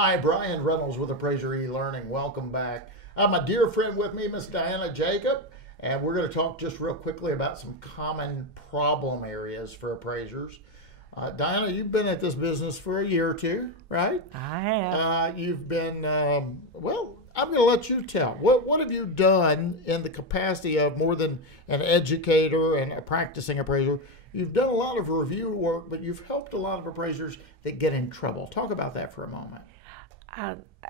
Hi, Brian Reynolds with Appraiser eLearning. Welcome back. I have my dear friend with me, Miss Diana Jacob, and we're going to talk just real quickly about some common problem areas for appraisers. Diana, you've been at this business for a year or two, right? I have. You've been, well, I'm going to let you tell. What have you done in the capacity of more than an educator and a practicing appraiser? You've done a lot of review work, but you've helped a lot of appraisers that get in trouble. Talk about that for a moment.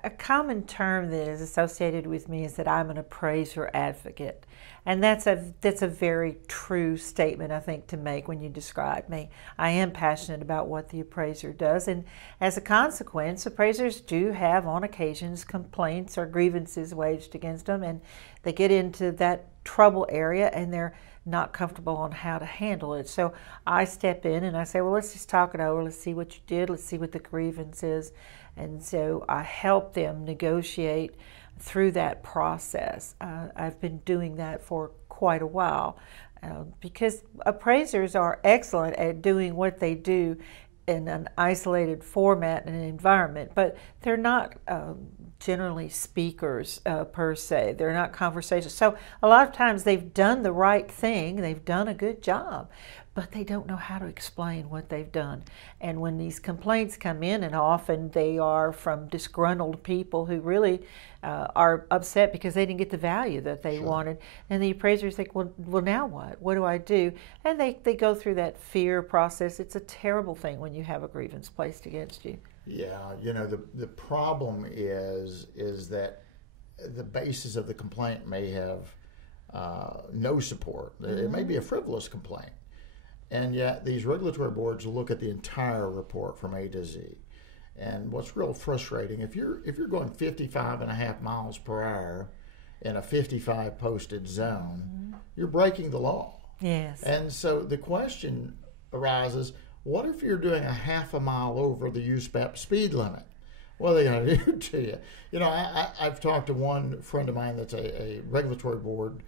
A common term that is associated with me is that I'm an appraiser advocate. And that's a very true statement, I think, to make when you describe me. I am passionate about what the appraiser does, and as a consequence, appraisers do have, on occasions, complaints or grievances waged against them, and they get into that trouble area and they're not comfortable on how to handle it. So I step in and I say, well, let's just talk it over. Let's see what you did. Let's see what the grievance is. And so I help them negotiate through that process. I've been doing that for quite a while because appraisers are excellent at doing what they do in an isolated format and environment, but they're not generally speakers per se. They're not conversations. So a lot of times they've done the right thing, they've done a good job, but they don't know how to explain what they've done. And when these complaints come in, and often they are from disgruntled people who really are upset because they didn't get the value that they wanted, and the appraisers think, well, now what? What do I do? And they go through that fear process. It's a terrible thing when you have a grievance placed against you. Yeah, you know, the problem is that the basis of the complaint may have no support. It may be a frivolous complaint. And yet these regulatory boards look at the entire report from A to Z. And what's real frustrating, if you're going 55.5 miles per hour in a 55 posted zone, you're breaking the law. Yes. And so the question arises, what if you're doing a half a mile over the USPAP speed limit? What are they going to do to you? You know, I've talked to one friend of mine that's a regulatory board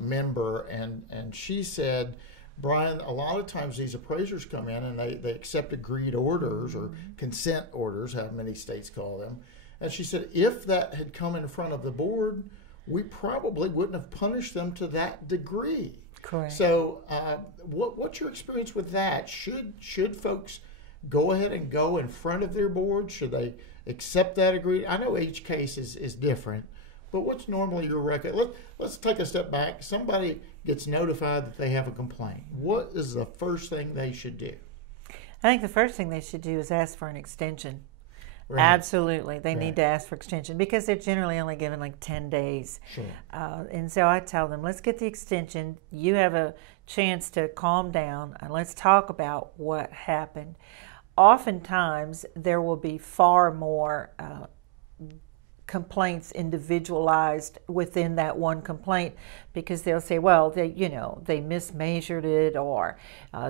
member, and she said, Brian, a lot of times these appraisers come in and they accept agreed orders or consent orders, how many states call them. And she said, if that had come in front of the board, we probably wouldn't have punished them to that degree. Correct. So what's your experience with that? Should folks go ahead and go in front of their board? Should they accept that agreed? I know each case is different, but what's normally your record? Let's take a step back. Somebody gets notified that they have a complaint. What is the first thing they should do? I think the first thing they should do is ask for an extension. Right. Absolutely. They need to ask for extension because they're generally only given like 10 days. Sure. And so I tell them, let's get the extension. You have a chance to calm down and let's talk about what happened. Oftentimes, there will be far more complaints individualized within that one complaint because they'll say, well, they mismeasured it, or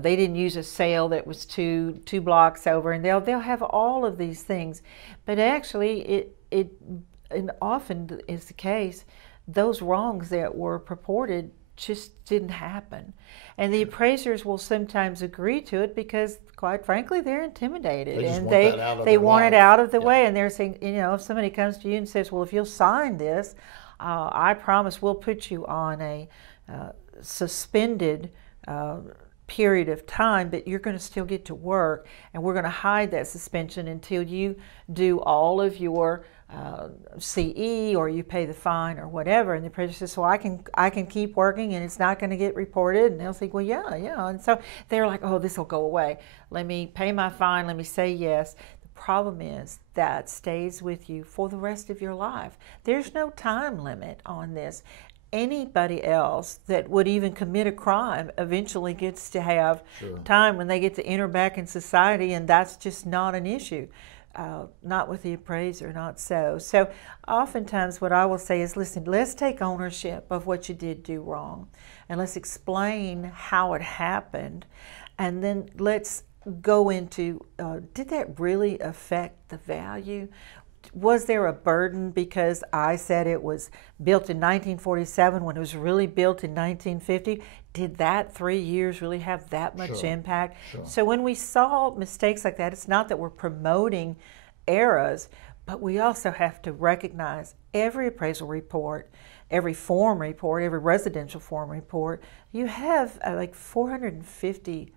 they didn't use a sale that was two blocks over, and they'll have all of these things. But actually, it often is the case, those wrongs that were purported just didn't happen. And the appraisers will sometimes agree to it because, quite frankly, they're intimidated and they want it out of the way. And they're saying, if somebody comes to you and says, well, if you'll sign this, I promise we'll put you on a suspended period of time, but you're going to still get to work, and we're going to hide that suspension until you do all of your CE or you pay the fine or whatever. And the appraiser says, so I can keep working and it's not going to get reported. And they'll think, well, yeah. And so they're like, oh, this will go away. Let me pay my fine. Let me say yes. The problem is that stays with you for the rest of your life. There's no time limit on this. Anybody else that would even commit a crime eventually gets to have time when they get to enter back in society, and that's just not an issue. Not with the appraiser, not so. So oftentimes what I will say is, listen, let's take ownership of what you did do wrong, and let's explain how it happened, and then let's go into, did that really affect the value? Was there a burden because I said it was built in 1947 when it was really built in 1950? Did that 3 years really have that much impact? So when we saw mistakes like that, it's not that we're promoting eras, But we also have to recognize every appraisal report, every form report, every residential form report, you have like 450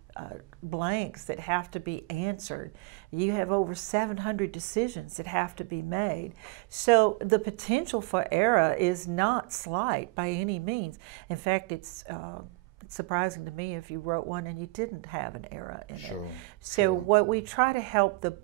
blanks that have to be answered. You have over 700 decisions that have to be made. So the potential for error is not slight by any means. In fact, it's surprising to me if you wrote one and you didn't have an error in it. So what we try to help the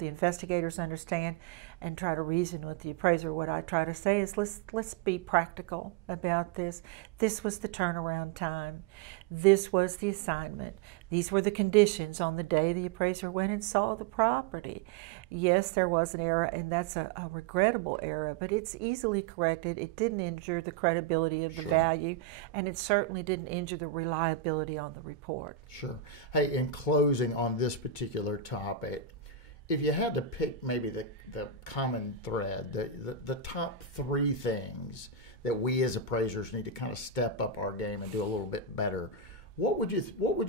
investigators understand and try to reason with the appraiser, what I try to say is let's be practical about this. This was the turnaround time. This was the assignment. These were the conditions on the day the appraiser went and saw the property. Yes, there was an error, and that's a regrettable error, but it's easily corrected. It didn't injure the credibility of the value, and it certainly didn't injure the reliability on the report. Sure. Hey, in closing on this particular topic, if you had to pick maybe the common thread, the top three things that we as appraisers need to kind of step up our game and do a little bit better, what would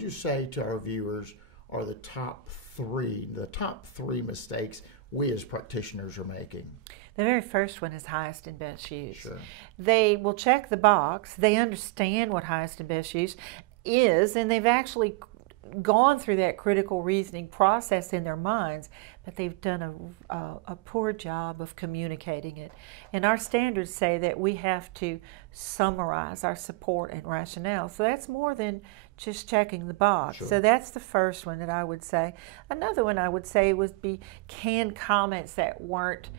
you say to our viewers are the top three mistakes we as practitioners are making? The very first one is highest and best use. Sure. They will check the box. They understand what highest and best use is, and they've actually gone through that critical reasoning process in their minds, but they've done a poor job of communicating it. And our standards say that we have to summarize our support and rationale. So that's more than just checking the box. Sure. So that's the first one that I would say. Another one I would say would be canned comments that weren't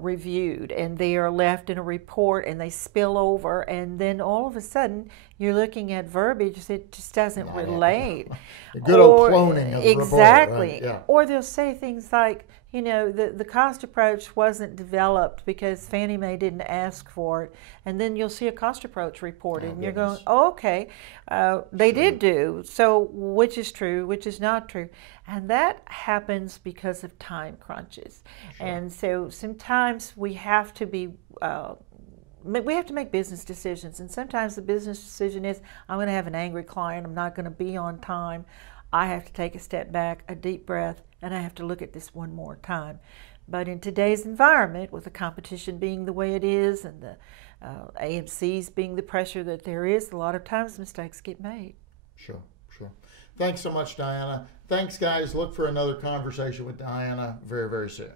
reviewed, and they are left in a report and they spill over, and then all of a sudden you're looking at verbiage that just doesn't relate. The good old cloning of the exactly. report, right? Yeah. Or they'll say things like, you know, the cost approach wasn't developed because Fannie Mae didn't ask for it, and then you'll see a cost approach reported, and you're going, oh, okay, they did do, so which is true, which is not true, and that happens because of time crunches. And so sometimes we have to be we have to make business decisions, and sometimes the business decision is, I'm going to have an angry client, I'm not going to be on time. I have to take a step back, a deep breath, and I have to look at this one more time. But in today's environment, with the competition being the way it is and the AMCs being the pressure that there is, a lot of times mistakes get made. Sure. Thanks so much, Diana. Thanks, guys. Look for another conversation with Diana very, very soon.